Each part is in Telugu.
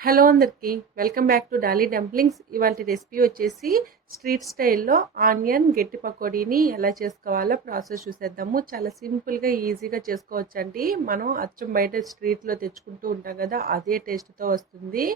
హలో అందరికీ welcome back to Dolly dumplings. ఇవాళ రెసిపీ వచ్చేసి స్ట్రీట్ స్టైల్లో ఆనియన్ గట్టి పకోడీని ఎలా చేసుకోవాలో ప్రాసెస్ చూసేద్దాము. చాలా సింపుల్గా ఈజీగా చేసుకోవచ్చండి. మనం అచ్చం బయట స్ట్రీట్లో తెచ్చుకుంటూ ఉంటాం కదా, అదే టేస్ట్తో వస్తుంది.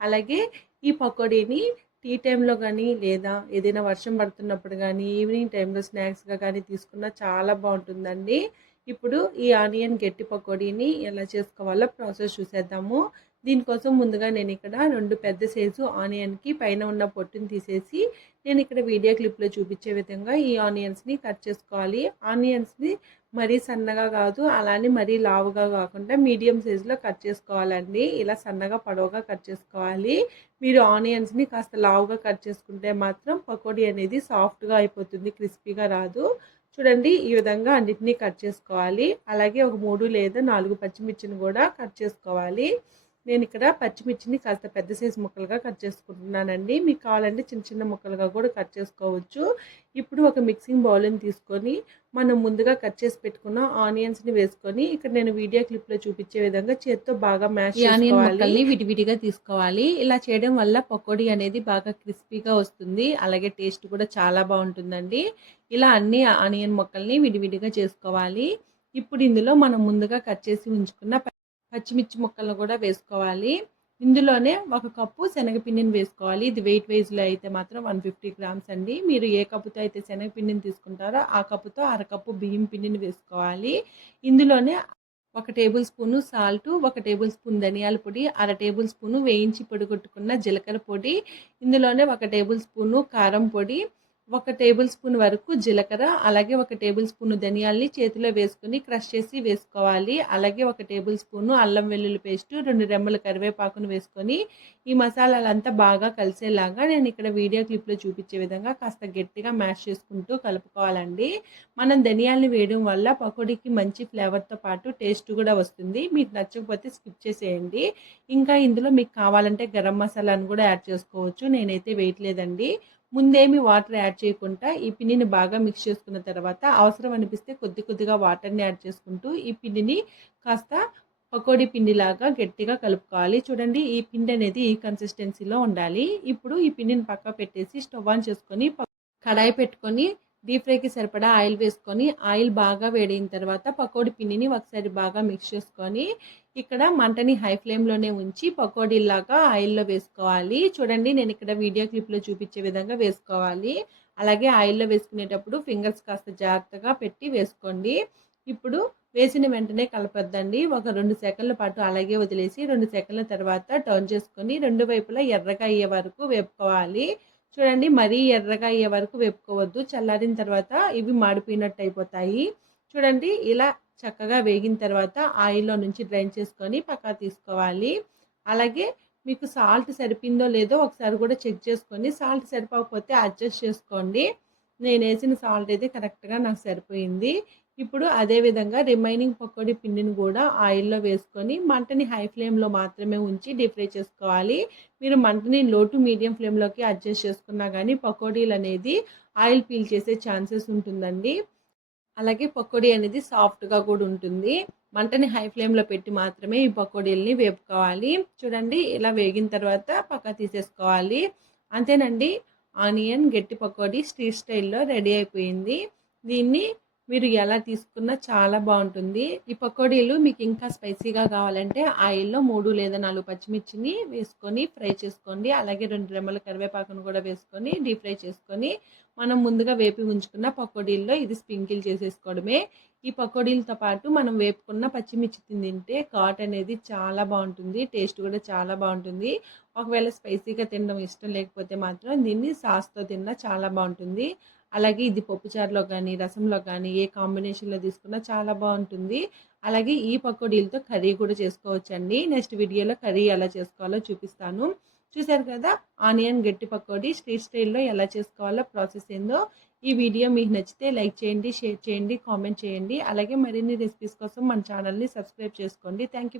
అలాగే ఈ పకోడీని టీ టైంలో కానీ లేదా ఏదైనా వర్షం పడుతున్నప్పుడు కానీ ఈవినింగ్ టైంలో స్నాక్స్గా కానీ తీసుకున్నా చాలా బాగుంటుందండి. ఇప్పుడు ఈ ఆనియన్ గట్టి పకోడీని ఎలా చేసుకోవాలో ప్రాసెస్ చూసేద్దాము. దీనికోసం ముందుగా నేను ఇక్కడ 2 పెద్ద సైజు ఆనియన్కి పైన ఉన్న పొట్టుని తీసేసి నేను ఇక్కడ వీడియో క్లిప్లో చూపించే విధంగా ఈ ఆనియన్స్ని కట్ చేసుకోవాలి. ఆనియన్స్ని మరీ సన్నగా కాదు, అలానే మరీ లావుగా కాకుండా మీడియం సైజులో కట్ చేసుకోవాలండి. ఇలా సన్నగా పొడవుగా కట్ చేసుకోవాలి. మీరు ఆనియన్స్ని కాస్త లావుగా కట్ చేసుకుంటే మాత్రం పకోడీ అనేది సాఫ్ట్గా అయిపోతుంది, క్రిస్పీగా రాదు. చూడండి, ఈ విధంగా అన్నిటినీ కట్ చేసుకోవాలి. అలాగే ఒక 3 లేదా 4 పచ్చిమిర్చిని కూడా కట్ చేసుకోవాలి. నేను ఇక్కడ పచ్చిమిర్చిని కాస్త పెద్ద సైజు ముక్కలుగా కట్ చేసుకుంటున్నానండి. మీకు కావాలంటే చిన్న చిన్న ముక్కలుగా కూడా కట్ చేసుకోవచ్చు. ఇప్పుడు ఒక మిక్సింగ్ బౌల్ని తీసుకొని మనం ముందుగా కట్ చేసి పెట్టుకున్న ఆనియన్స్ని వేసుకొని ఇక్కడ నేను వీడియో క్లిప్లో చూపించే విధంగా చేత్తో బాగా మ్యాష్ చేసుకోవాలి. విడివిడిగా తీసుకోవాలి. ఇలా చేయడం వల్ల పకోడీ అనేది బాగా క్రిస్పీగా వస్తుంది. అలాగే టేస్ట్ కూడా చాలా బాగుంటుందండి. ఇలా అన్ని ఆనియన్ ముక్కల్ని విడివిడిగా చేసుకోవాలి. ఇప్పుడు ఇందులో మనం ముందుగా కట్ చేసి ఉంచుకున్న పచ్చిమిర్చి ముక్కలను కూడా వేసుకోవాలి. ఇందులోనే 1 కప్పు శనగపిండిని వేసుకోవాలి. ఇది వెయిట్ వైజ్లో అయితే మాత్రం 150 గ్రామ్స్ అండి. మీరు ఏ కప్పుతో అయితే శనగపిండిని తీసుకుంటారో ఆ కప్పుతో 1/2 కప్పు బియ్యం పిండిని వేసుకోవాలి. ఇందులోనే 1 table spoon salt, 1 table spoon ధనియాల పొడి, 1/2 టేబుల్ స్పూను వేయించి పొడిగొట్టుకున్న జీలకర్ర పొడి, ఇందులోనే 1 టేబుల్ స్పూను కారం పొడి, 1 టేబుల్ స్పూన్ వరకు జీలకర్ర, అలాగే 1 టేబుల్ స్పూన్ ధనియాల్ని చేతిలో వేసుకుని క్రష్ చేసి వేసుకోవాలి. అలాగే 1 టేబుల్ స్పూను అల్లం వెల్లుల్లి పేస్ట్, 2 రెమ్మల కరివేపాకును వేసుకొని ఈ మసాలాలంతా బాగా కలిసేలాగా నేను ఇక్కడ వీడియో క్లిప్లో చూపించే విధంగా కాస్త గట్టిగా మ్యాష్ చేసుకుంటూ కలుపుకోవాలండి. మనం ధనియాల్ని వేయడం వల్ల పకోడీకి మంచి ఫ్లేవర్తో పాటు టేస్ట్ కూడా వస్తుంది. మీకు నచ్చకపోతే స్కిప్ చేసేయండి. ఇంకా ఇందులో మీకు కావాలంటే గరం మసాలాను కూడా యాడ్ చేసుకోవచ్చు. నేనైతే వేయట్లేదండి. ముందేమి వాటర్ యాడ్ చేయకుండా ఈ పిండిని బాగా మిక్స్ చేసుకున్న తర్వాత అవసరం అనిపిస్తే కొద్ది కొద్దిగా వాటర్ని యాడ్ చేసుకుంటూ ఈ పిండిని కాస్త పకోడీ పిండిలాగా గట్టిగా కలుపుకోవాలి. చూడండి, ఈ పిండి అనేది ఈ కన్సిస్టెన్సీలో ఉండాలి. ఇప్పుడు ఈ పిండిని పక్క పెట్టేసి స్టవ్ ఆన్ చేసుకొని కడాయి పెట్టుకొని డీప్ ఫ్రైకి సరిపడా ఆయిల్ వేసుకొని ఆయిల్ బాగా వేడిన తర్వాత పకోడీ పిండిని ఒకసారి బాగా మిక్స్ చేసుకొని ఇక్కడ మంటని హై ఫ్లేమ్లోనే ఉంచి పకోడీలాగా ఆయిల్లో వేసుకోవాలి. చూడండి, నేను ఇక్కడ వీడియో క్లిప్లో చూపించే విధంగా వేసుకోవాలి. అలాగే ఆయిల్లో వేసుకునేటప్పుడు ఫింగర్స్ కాస్త జాగ్రత్తగా పెట్టి వేసుకోండి. ఇప్పుడు వేసిన వెంటనే కలపొద్దండి. ఒక 2 సెకండ్ల పాటు అలాగే వదిలేసి 2 సెకండ్ల తర్వాత టర్న్ చేసుకొని 2 వైపులా ఎర్రగా అయ్యే వరకు వేపుకోవాలి. చూడండి, మరీ ఎర్రగా అయ్యే వరకు వేపుకోవద్దు. చల్లారిన తర్వాత ఇవి మాడిపోయినట్టు అయిపోతాయి. చూడండి, ఇలా చక్కగా వేగిన తర్వాత ఆయిల్లో నుంచి డ్రైన్ చేసుకొని పక్కా తీసుకోవాలి. అలాగే మీకు సాల్ట్ సరిపోయిందో లేదో ఒకసారి కూడా చెక్ చేసుకొని సాల్ట్ సరిపోకపోతే అడ్జస్ట్ చేసుకోండి. నేను వేసిన సాల్ట్ అయితే కరెక్ట్గా నాకు సరిపోయింది. ఇప్పుడు అదేవిధంగా రిమైనింగ్ పకోడీ పిండిని కూడా ఆయిల్లో వేసుకొని మంటని హై ఫ్లేమ్లో మాత్రమే ఉంచి డీప్ ఫ్రై చేసుకోవాలి. మీరు మంటని లో టు మీడియం ఫ్లేమ్లోకి అడ్జస్ట్ చేసుకున్నా కానీ పకోడీలు అనేది ఆయిల్ పీల్ చేసే ఛాన్సెస్ ఉంటుందండి. అలాగే పకోడీ అనేది సాఫ్ట్గా కూడా ఉంటుంది. మంటని హై ఫ్లేమ్లో పెట్టి మాత్రమే ఈ పకోడీలని వేపుకోవాలి. చూడండి, ఇలా వేగిన తర్వాత పక్క తీసేసుకోవాలి. అంతేనండి, ఆనియన్ గట్టి పకోడీ స్ట్రీట్ స్టైల్లో రెడీ అయిపోయింది. దీన్ని మీరు ఎలా తీసుకున్నా చాలా బాగుంటుంది. ఈ పకోడీలు మీకు ఇంకా స్పైసీగా కావాలంటే ఆయిల్లో 3 లేదా 4 పచ్చిమిర్చిని వేసుకొని ఫ్రై చేసుకోండి. అలాగే 2 రెమ్మల కరివేపాకును కూడా వేసుకొని డీప్ ఫ్రై చేసుకొని మనం ముందుగా వేపి ఉంచుకున్న పకోడీల్లో ఇది స్ప్రింకిల్ చేసేసుకోవడమే. ఈ పకోడీలతో పాటు మనం వేపుకున్న పచ్చిమిర్చి తింటే ఘాట్ అనేది చాలా బాగుంటుంది. టేస్ట్ కూడా చాలా బాగుంటుంది. ఒకవేళ స్పైసీగా తినడం ఇష్టం లేకపోతే మాత్రం దీన్ని సాస్తో తిన్నా చాలా బాగుంటుంది. అలాగే ఇది పప్పుచారులో కానీ రసంలో కానీ ఏ కాంబినేషన్లో తీసుకున్నా చాలా బాగుంటుంది. అలాగే ఈ పకోడీలతో కర్రీ కూడా చేసుకోవచ్చండి. నెక్స్ట్ వీడియోలో కర్రీ ఎలా చేసుకోవాలో చూపిస్తాను. చూశారు కదా, ఆనియన్ గట్టి పకోడీ స్ట్రీట్ స్టైల్లో ఎలా చేసుకోవాలో ప్రాసెస్ ఏందో. ఈ వీడియో మీకు నచ్చితే లైక్ చేయండి, షేర్ చేయండి, కామెంట్ చేయండి. అలాగే మరిన్ని రెసిపీస్ కోసం మన ఛానల్ని సబ్స్క్రైబ్ చేసుకోండి. Thank you.